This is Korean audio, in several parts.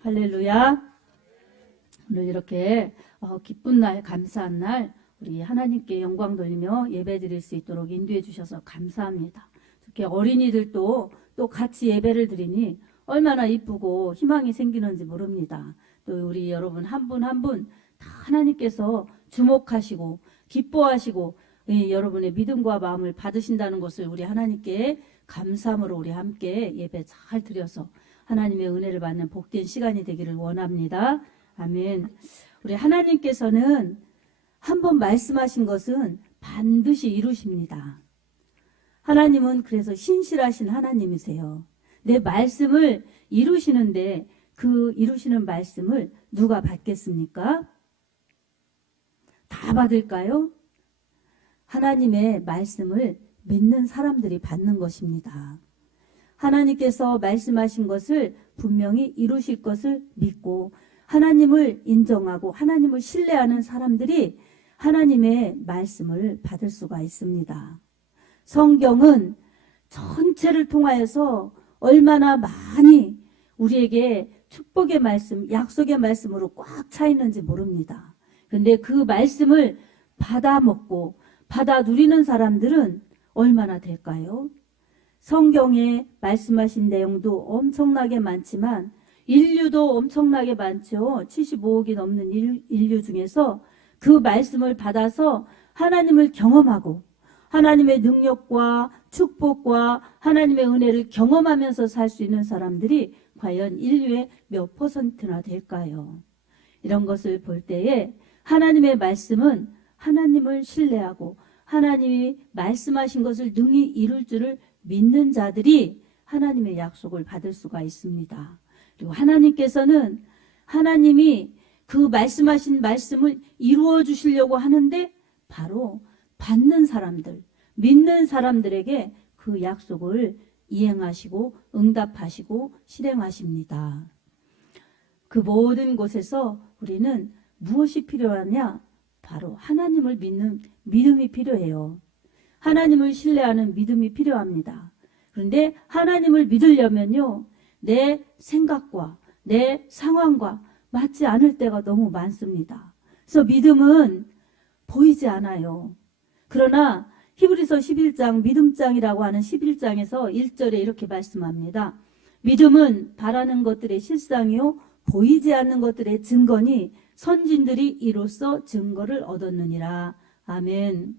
할렐루야. 오늘 이렇게 기쁜 날, 감사한 날 우리 하나님께 영광 돌리며 예배 드릴 수 있도록 인도해 주셔서 감사합니다. 특히 어린이들도 또 같이 예배를 드리니 얼마나 이쁘고 희망이 생기는지 모릅니다. 또 우리 여러분 한 분 한 분 다 하나님께서 주목하시고 기뻐하시고 여러분의 믿음과 마음을 받으신다는 것을 우리 하나님께 감사함으로 우리 함께 예배 잘 드려서 하나님의 은혜를 받는 복된 시간이 되기를 원합니다. 아멘. 우리 하나님께서는 한번 말씀하신 것은 반드시 이루십니다. 하나님은 그래서 신실하신 하나님이세요. 내 말씀을 이루시는데 그 이루시는 말씀을 누가 받겠습니까? 다 받을까요? 하나님의 말씀을 믿는 사람들이 받는 것입니다. 하나님께서 말씀하신 것을 분명히 이루실 것을 믿고 하나님을 인정하고 하나님을 신뢰하는 사람들이 하나님의 말씀을 받을 수가 있습니다. 성경은 전체를 통하여서 얼마나 많이 우리에게 축복의 말씀, 약속의 말씀으로 꽉 차 있는지 모릅니다. 그런데 그 말씀을 받아 먹고 받아 누리는 사람들은 얼마나 될까요? 성경에 말씀하신 내용도 엄청나게 많지만 인류도 엄청나게 많죠. 75억이 넘는 인류 중에서 그 말씀을 받아서 하나님을 경험하고 하나님의 능력과 축복과 하나님의 은혜를 경험하면서 살 수 있는 사람들이 과연 인류의 몇 %나 될까요? 이런 것을 볼 때에 하나님의 말씀은 하나님을 신뢰하고 하나님이 말씀하신 것을 능히 이룰 줄을 믿는 자들이 하나님의 약속을 받을 수가 있습니다. 그리고 하나님께서는 하나님이 그 말씀하신 말씀을 이루어 주시려고 하는데 바로 받는 사람들, 믿는 사람들에게 그 약속을 이행하시고 응답하시고 실행하십니다. 그 모든 곳에서 우리는 무엇이 필요하냐? 바로 하나님을 믿는 믿음이 필요해요. 하나님을 신뢰하는 믿음이 필요합니다. 그런데 하나님을 믿으려면요, 내 생각과 내 상황과 맞지 않을 때가 너무 많습니다. 그래서 믿음은 보이지 않아요. 그러나 히브리서 11장 믿음장이라고 하는 11장에서 1절에 이렇게 말씀합니다. 믿음은 바라는 것들의 실상이요 보이지 않는 것들의 증거니 선진들이 이로써 증거를 얻었느니라. 아멘.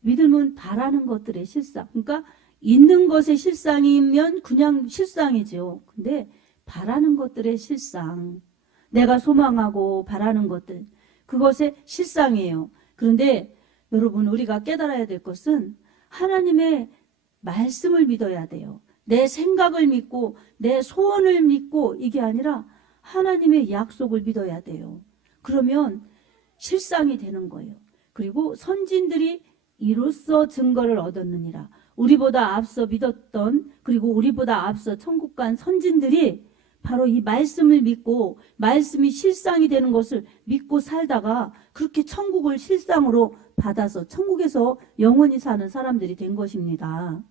믿음은 바라는 것들의 실상. 그러니까 있는 것의 실상이면 그냥 실상이죠. 근데 바라는 것들의 실상. 내가 소망하고 바라는 것들. 그것의 실상이에요. 그런데 여러분 우리가 깨달아야 될 것은 하나님의 말씀을 믿어야 돼요. 내 생각을 믿고 내 소원을 믿고 이게 아니라 하나님의 약속을 믿어야 돼요. 그러면 실상이 되는 거예요. 그리고 선진들이 이로써 증거를 얻었느니라. 우리보다 앞서 믿었던 그리고 우리보다 앞서 천국 간 선진들이 바로 이 말씀을 믿고 말씀이 실상이 되는 것을 믿고 살다가 그렇게 천국을 실상으로 받아서 천국에서 영원히 사는 사람들이 된 것입니다.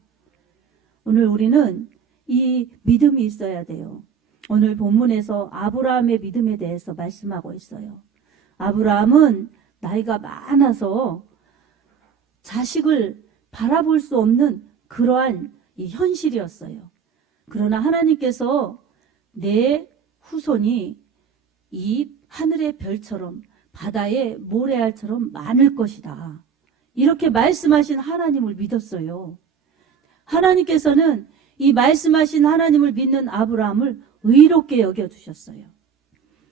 오늘 우리는 이 믿음이 있어야 돼요. 오늘 본문에서 아브라함의 믿음에 대해서 말씀하고 있어요. 아브라함은 나이가 많아서 자식을 바라볼 수 없는 그러한 이 현실이었어요. 그러나 하나님께서 내 후손이 이 하늘의 별처럼 바다의 모래알처럼 많을 것이다. 이렇게 말씀하신 하나님을 믿었어요. 하나님께서는 이 말씀하신 하나님을 믿는 아브라함을 의롭게 여겨주셨어요.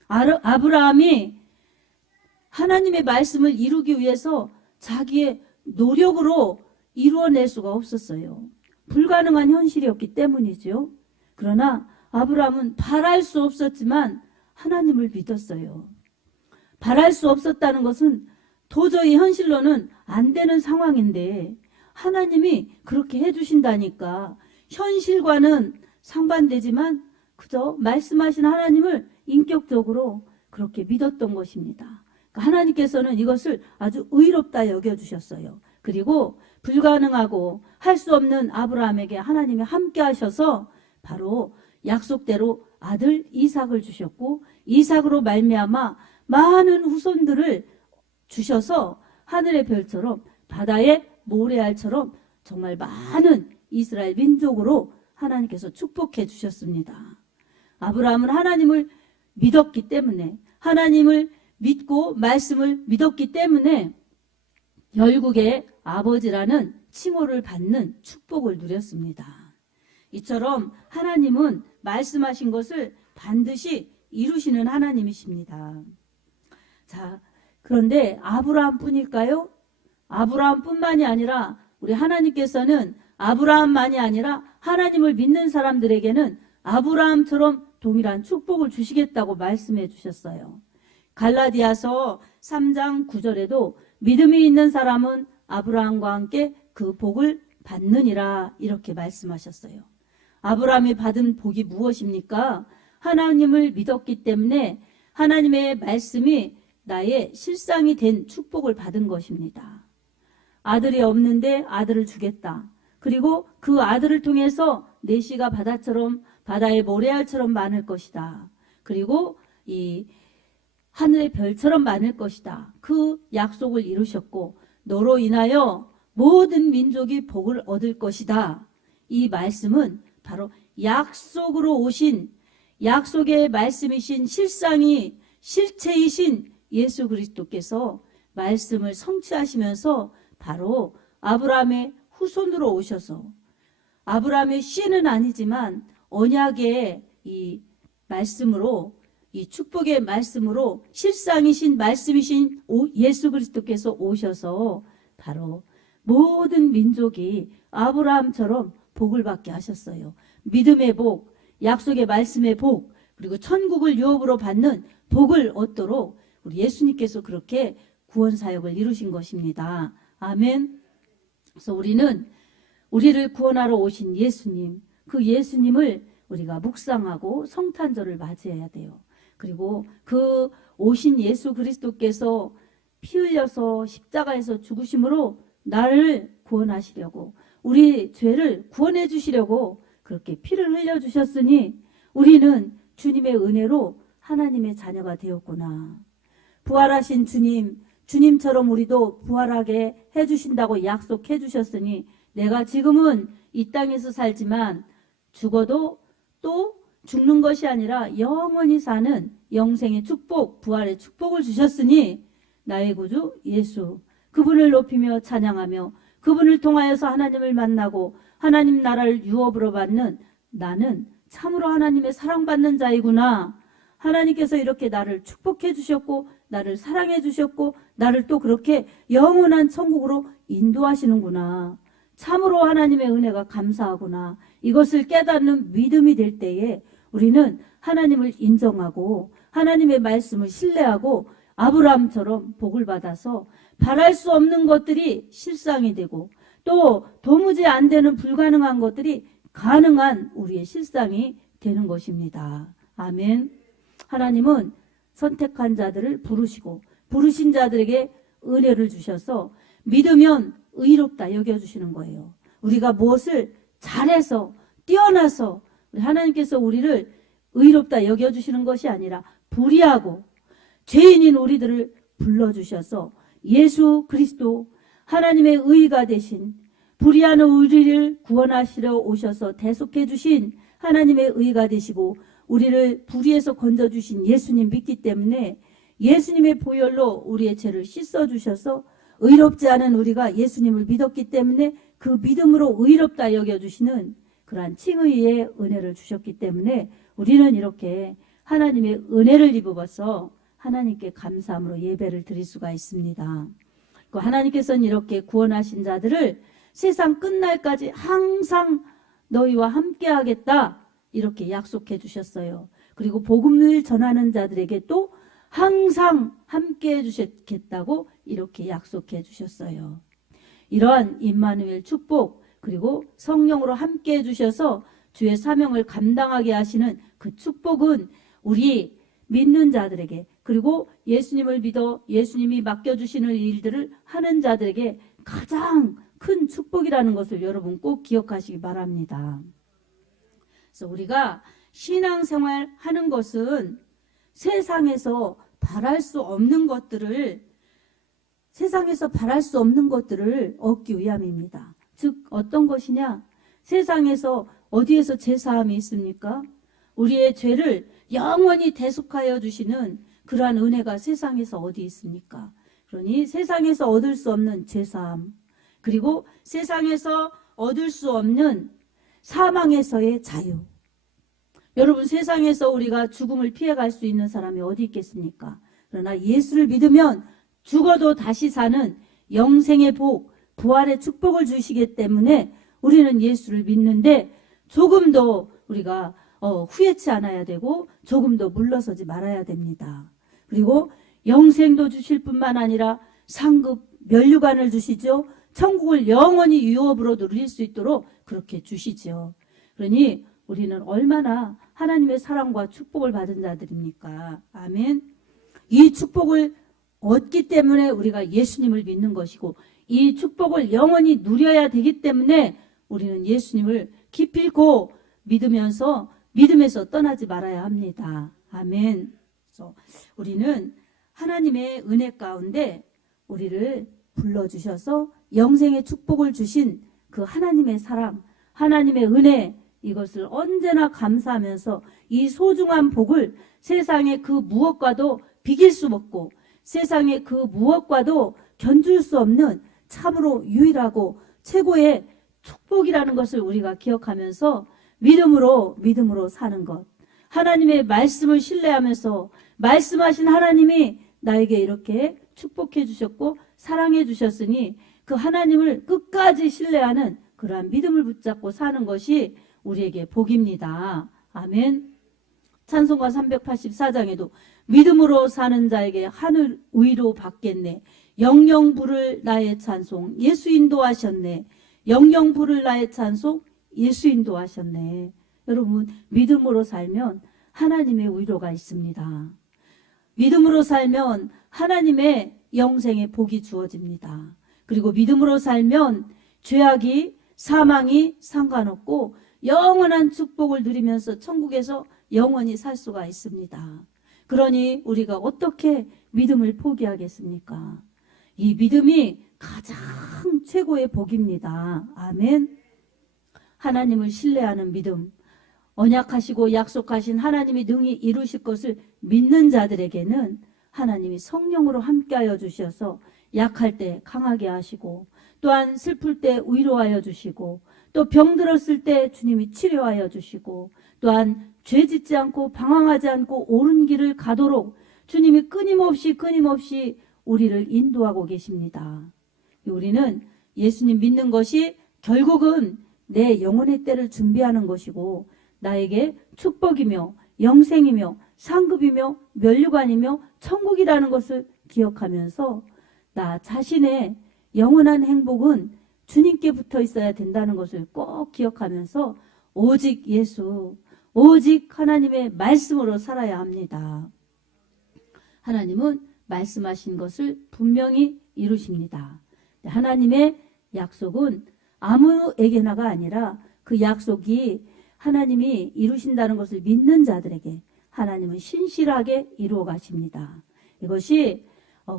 아브라함이 하나님의 말씀을 이루기 위해서 자기의 노력으로 이루어낼 수가 없었어요. 불가능한 현실이었기 때문이죠. 그러나 아브라함은 바랄 수 없었지만 하나님을 믿었어요. 바랄 수 없었다는 것은 도저히 현실로는 안 되는 상황인데 하나님이 그렇게 해주신다니까 현실과는 상반되지만 그저 말씀하신 하나님을 인격적으로 그렇게 믿었던 것입니다. 하나님께서는 이것을 아주 의롭다 여겨주셨어요. 그리고 불가능하고 할 수 없는 아브라함에게 하나님이 함께 하셔서 바로 약속대로 아들 이삭을 주셨고 이삭으로 말미암아 많은 후손들을 주셔서 하늘의 별처럼 바다의 모래알처럼 정말 많은 이스라엘 민족으로 하나님께서 축복해 주셨습니다. 아브라함은 하나님을 믿었기 때문에 하나님을 믿고 말씀을 믿었기 때문에 열국의 아버지라는 칭호를 받는 축복을 누렸습니다. 이처럼 하나님은 말씀하신 것을 반드시 이루시는 하나님이십니다. 자, 그런데 아브라함뿐일까요? 아브라함뿐만이 아니라 우리 하나님께서는 아브라함만이 아니라 하나님을 믿는 사람들에게는 아브라함처럼 동일한 축복을 주시겠다고 말씀해 주셨어요. 갈라디아서 3장 9절에도 믿음이 있는 사람은 아브라함과 함께 그 복을 받느니라 이렇게 말씀하셨어요. 아브라함이 받은 복이 무엇입니까? 하나님을 믿었기 때문에 하나님의 말씀이 나의 실상이 된 축복을 받은 것입니다. 아들이 없는데 아들을 주겠다. 그리고 그 아들을 통해서 내 씨가 바다처럼 바다의 모래알처럼 많을 것이다. 그리고 이 하늘의 별처럼 많을 것이다. 그 약속을 이루셨고 너로 인하여 모든 민족이 복을 얻을 것이다. 이 말씀은 바로 약속으로 오신 약속의 말씀이신 실상이 실체이신 예수 그리스도께서 말씀을 성취하시면서 바로 아브라함의 후손으로 오셔서 아브라함의 씨는 아니지만 언약의 이 말씀으로 이 축복의 말씀으로 실상이신 말씀이신 예수 그리스도께서 오셔서 바로 모든 민족이 아브라함처럼 복을 받게 하셨어요. 믿음의 복, 약속의 말씀의 복, 그리고 천국을 유업으로 받는 복을 얻도록 우리 예수님께서 그렇게 구원 사역을 이루신 것입니다. 아멘. 그래서 우리를 구원하러 오신 예수님, 그 예수님을 우리가 묵상하고 성탄절을 맞이해야 돼요. 그리고 그 오신 예수 그리스도께서 피 흘려서 십자가에서 죽으심으로 나를 구원하시려고 우리 죄를 구원해 주시려고 그렇게 피를 흘려 주셨으니 우리는 주님의 은혜로 하나님의 자녀가 되었구나. 부활하신 주님처럼 우리도 부활하게 해주신다고 약속해 주셨으니 내가 지금은 이 땅에서 살지만 죽어도 또 죽는 것이 아니라 영원히 사는 영생의 축복, 부활의 축복을 주셨으니 나의 구주 예수, 그분을 높이며 찬양하며 그분을 통하여서 하나님을 만나고 하나님 나라를 유업으로 받는 나는 참으로 하나님의 사랑받는 자이구나. 하나님께서 이렇게 나를 축복해 주셨고 나를 사랑해 주셨고 나를 또 그렇게 영원한 천국으로 인도하시는구나. 참으로 하나님의 은혜가 감사하구나. 이것을 깨닫는 믿음이 될 때에 우리는 하나님을 인정하고 하나님의 말씀을 신뢰하고 아브라함처럼 복을 받아서 바랄 수 없는 것들이 실상이 되고 또 도무지 안 되는 불가능한 것들이 가능한 우리의 실상이 되는 것입니다. 아멘. 하나님은 선택한 자들을 부르시고 부르신 자들에게 은혜를 주셔서 믿으면 의롭다 여겨주시는 거예요. 우리가 무엇을 잘해서 뛰어나서 하나님께서 우리를 의롭다 여겨주시는 것이 아니라 불의하고 죄인인 우리들을 불러주셔서 예수 그리스도 하나님의 의가 되신 불의하는 우리를 구원하시러 오셔서 대속해 주신 하나님의 의가 되시고 우리를 불의에서 건져주신 예수님 믿기 때문에 예수님의 보혈로 우리의 죄를 씻어주셔서 의롭지 않은 우리가 예수님을 믿었기 때문에 그 믿음으로 의롭다 여겨주시는 그러한 칭의의 은혜를 주셨기 때문에 우리는 이렇게 하나님의 은혜를 입어서 하나님께 감사함으로 예배를 드릴 수가 있습니다. 하나님께서는 이렇게 구원하신 자들을 세상 끝날까지 항상 너희와 함께 하겠다 이렇게 약속해 주셨어요. 그리고 복음을 전하는 자들에게 또 항상 함께 해주셨겠다고 이렇게 약속해 주셨어요. 이러한 임마누엘 축복 그리고 성령으로 함께 해주셔서 주의 사명을 감당하게 하시는 그 축복은 우리 믿는 자들에게 그리고 예수님을 믿어 예수님이 맡겨주시는 일들을 하는 자들에게 가장 큰 축복이라는 것을 여러분 꼭 기억하시기 바랍니다. 그래서 우리가 신앙생활 하는 것은 세상에서 바랄 수 없는 것들을 얻기 위함입니다. 즉 어떤 것이냐? 세상에서 어디에서 제사함이 있습니까? 우리의 죄를 영원히 대속하여 주시는 그러한 은혜가 세상에서 어디 있습니까? 그러니 세상에서 얻을 수 없는 제사함, 그리고 세상에서 얻을 수 없는 사망에서의 자유. 여러분, 세상에서 우리가 죽음을 피해갈 수 있는 사람이 어디 있겠습니까? 그러나 예수를 믿으면 죽어도 다시 사는 영생의 복, 부활의 축복을 주시기 때문에 우리는 예수를 믿는데 조금도 우리가 후회치 않아야 되고 조금도 물러서지 말아야 됩니다. 그리고 영생도 주실 뿐만 아니라 상급 면류관을 주시죠. 천국을 영원히 유업으로 누릴 수 있도록 그렇게 주시죠. 그러니 우리는 얼마나 하나님의 사랑과 축복을 받은 자들입니까? 아멘. 이 축복을 얻기 때문에 우리가 예수님을 믿는 것이고 이 축복을 영원히 누려야 되기 때문에 우리는 예수님을 기필코 믿으면서 믿음에서 떠나지 말아야 합니다. 아멘. 그래서 우리는 하나님의 은혜 가운데 우리를 불러주셔서 영생의 축복을 주신 그 하나님의 사랑, 하나님의 은혜, 이것을 언제나 감사하면서 이 소중한 복을 세상의 그 무엇과도 비길 수 없고 세상의 그 무엇과도 견줄 수 없는 참으로 유일하고 최고의 축복이라는 것을 우리가 기억하면서 믿음으로 사는 것. 하나님의 말씀을 신뢰하면서 말씀하신 하나님이 나에게 이렇게 축복해 주셨고 사랑해 주셨으니 그 하나님을 끝까지 신뢰하는 그러한 믿음을 붙잡고 사는 것이 우리에게 복입니다. 아멘. 찬송가 384장에도 믿음으로 사는 자에게 하늘 위로 받겠네. 영영 부를 나의 찬송 예수 인도하셨네. 영영 부를 나의 찬송 예수 인도하셨네. 여러분, 믿음으로 살면 하나님의 위로가 있습니다. 믿음으로 살면 하나님의 영생의 복이 주어집니다. 그리고 믿음으로 살면 죄악이 사망이 상관없고 영원한 축복을 누리면서 천국에서 영원히 살 수가 있습니다. 그러니 우리가 어떻게 믿음을 포기하겠습니까? 이 믿음이 가장 최고의 복입니다. 아멘. 하나님을 신뢰하는 믿음, 언약하시고 약속하신 하나님이 능히 이루실 것을 믿는 자들에게는 하나님이 성령으로 함께하여 주셔서 약할 때 강하게 하시고 또한 슬플 때 위로하여 주시고 또 병들었을 때 주님이 치료하여 주시고 또한 죄짓지 않고 방황하지 않고 옳은 길을 가도록 주님이 끊임없이 우리를 인도하고 계십니다. 우리는 예수님 믿는 것이 결국은 내 영혼의 때를 준비하는 것이고 나에게 축복이며 영생이며 상급이며 면류관이며 천국이라는 것을 기억하면서 나 자신의 영원한 행복은 주님께 붙어 있어야 된다는 것을 꼭 기억하면서 오직 예수, 오직 하나님의 말씀으로 살아야 합니다. 하나님은 말씀하신 것을 분명히 이루십니다. 하나님의 약속은 아무에게나가 아니라 그 약속이 하나님이 이루신다는 것을 믿는 자들에게 하나님은 신실하게 이루어 가십니다. 이것이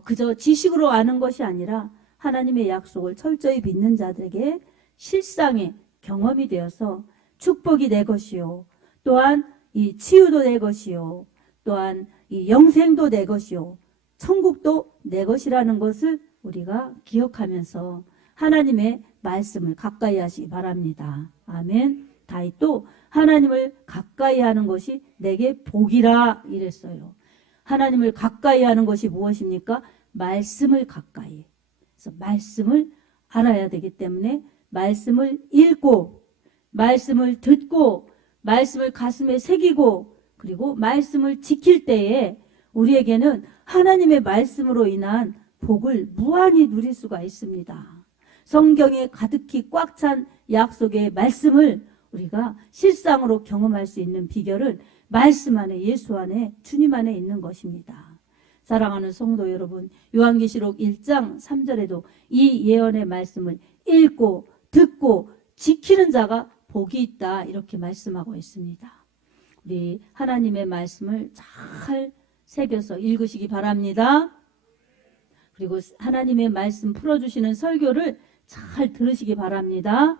그저 지식으로 아는 것이 아니라 하나님의 약속을 철저히 믿는 자들에게 실상의 경험이 되어서 축복이 내 것이요 또한 이 치유도 내 것이요 또한 이 영생도 내 것이요 천국도 내 것이라는 것을 우리가 기억하면서 하나님의 말씀을 가까이 하시기 바랍니다. 아멘. 다윗도 하나님을 가까이 하는 것이 내게 복이라 이랬어요. 하나님을 가까이 하는 것이 무엇입니까? 말씀을 가까이. 그래서 말씀을 알아야 되기 때문에 말씀을 읽고 말씀을 듣고 말씀을 가슴에 새기고 그리고 말씀을 지킬 때에 우리에게는 하나님의 말씀으로 인한 복을 무한히 누릴 수가 있습니다. 성경에 가득히 꽉 찬 약속의 말씀을 우리가 실상으로 경험할 수 있는 비결은 말씀 안에 예수 안에 주님 안에 있는 것입니다. 사랑하는 성도 여러분, 요한계시록 1장 3절에도 이 예언의 말씀을 읽고 듣고 지키는 자가 복이 있다 이렇게 말씀하고 있습니다. 우리 하나님의 말씀을 잘 새겨서 읽으시기 바랍니다. 그리고 하나님의 말씀 풀어주시는 설교를 잘 들으시기 바랍니다.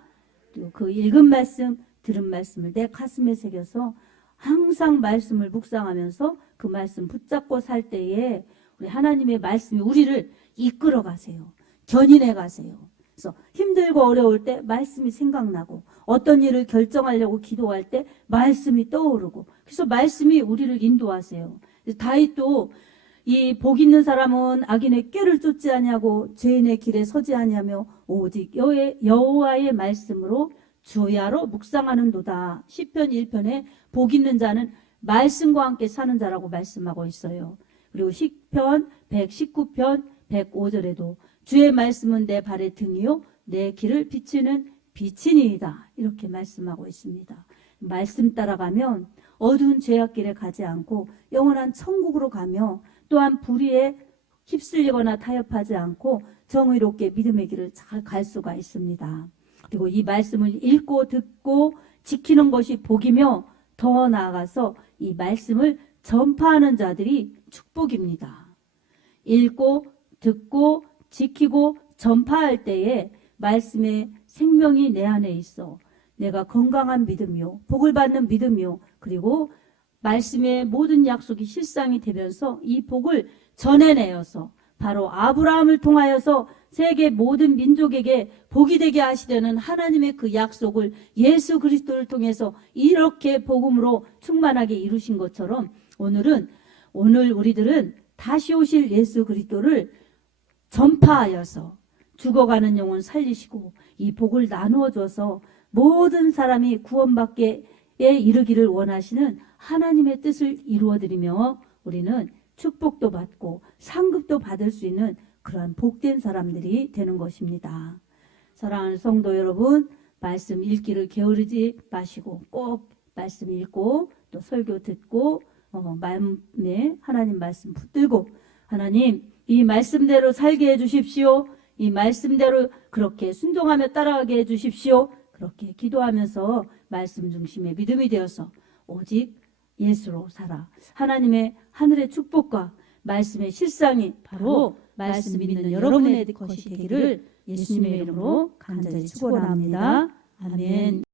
그리고 그 읽은 말씀, 들은 말씀을 내 가슴에 새겨서 항상 말씀을 묵상하면서 그 말씀 붙잡고 살 때에 우리 하나님의 말씀이 우리를 이끌어 가세요. 견인해 가세요. 그래서 힘들고 어려울 때 말씀이 생각나고 어떤 일을 결정하려고 기도할 때 말씀이 떠오르고 그래서 말씀이 우리를 인도하세요. 다윗도 이 복 있는 사람은 악인의 꾀를 쫓지 아니하고 죄인의 길에 서지 아니하며 오직 여호와의 말씀으로 주야로 묵상하는도다. 시편 1편에 복 있는 자는 말씀과 함께 사는 자라고 말씀하고 있어요. 그리고 시편 119편 105절에도 주의 말씀은 내 발의 등이요 내 길을 비추는 빛이니이다. 이렇게 말씀하고 있습니다. 말씀 따라가면 어두운 죄악길에 가지 않고 영원한 천국으로 가며 또한 불의에 휩쓸리거나 타협하지 않고 정의롭게 믿음의 길을 잘 갈 수가 있습니다. 그리고 이 말씀을 읽고 듣고 지키는 것이 복이며 더 나아가서 이 말씀을 전파하는 자들이 축복입니다. 읽고 듣고 지키고 전파할 때에 말씀의 생명이 내 안에 있어 내가 건강한 믿음이요 복을 받는 믿음이요 그리고 말씀의 모든 약속이 실상이 되면서 이 복을 전해내어서 바로 아브라함을 통하여서 세계 모든 민족에게 복이 되게 하시려는 하나님의 그 약속을 예수 그리스도를 통해서 이렇게 복음으로 충만하게 이루신 것처럼 오늘 우리들은 다시 오실 예수 그리스도를 전파하여서 죽어가는 영혼 살리시고 이 복을 나누어 줘서 모든 사람이 구원받게 이르기를 원하시는 하나님의 뜻을 이루어드리며 우리는 축복도 받고 상급도 받을 수 있는 그러한 복된 사람들이 되는 것입니다. 사랑하는 성도 여러분, 말씀 읽기를 게으르지 마시고 꼭 말씀 읽고 또 설교 듣고 마음에 하나님 말씀 붙들고 하나님 이 말씀대로 살게 해주십시오. 이 말씀대로 그렇게 순종하며 따라가게 해주십시오. 그렇게 기도하면서 말씀 중심의 믿음이 되어서 오직 예수로 살아 하나님의 하늘의 축복과 말씀의 실상이 바로 말씀 믿는 여러분의 것이 되기를 예수님의 이름으로 간절히 축원합니다. 아멘.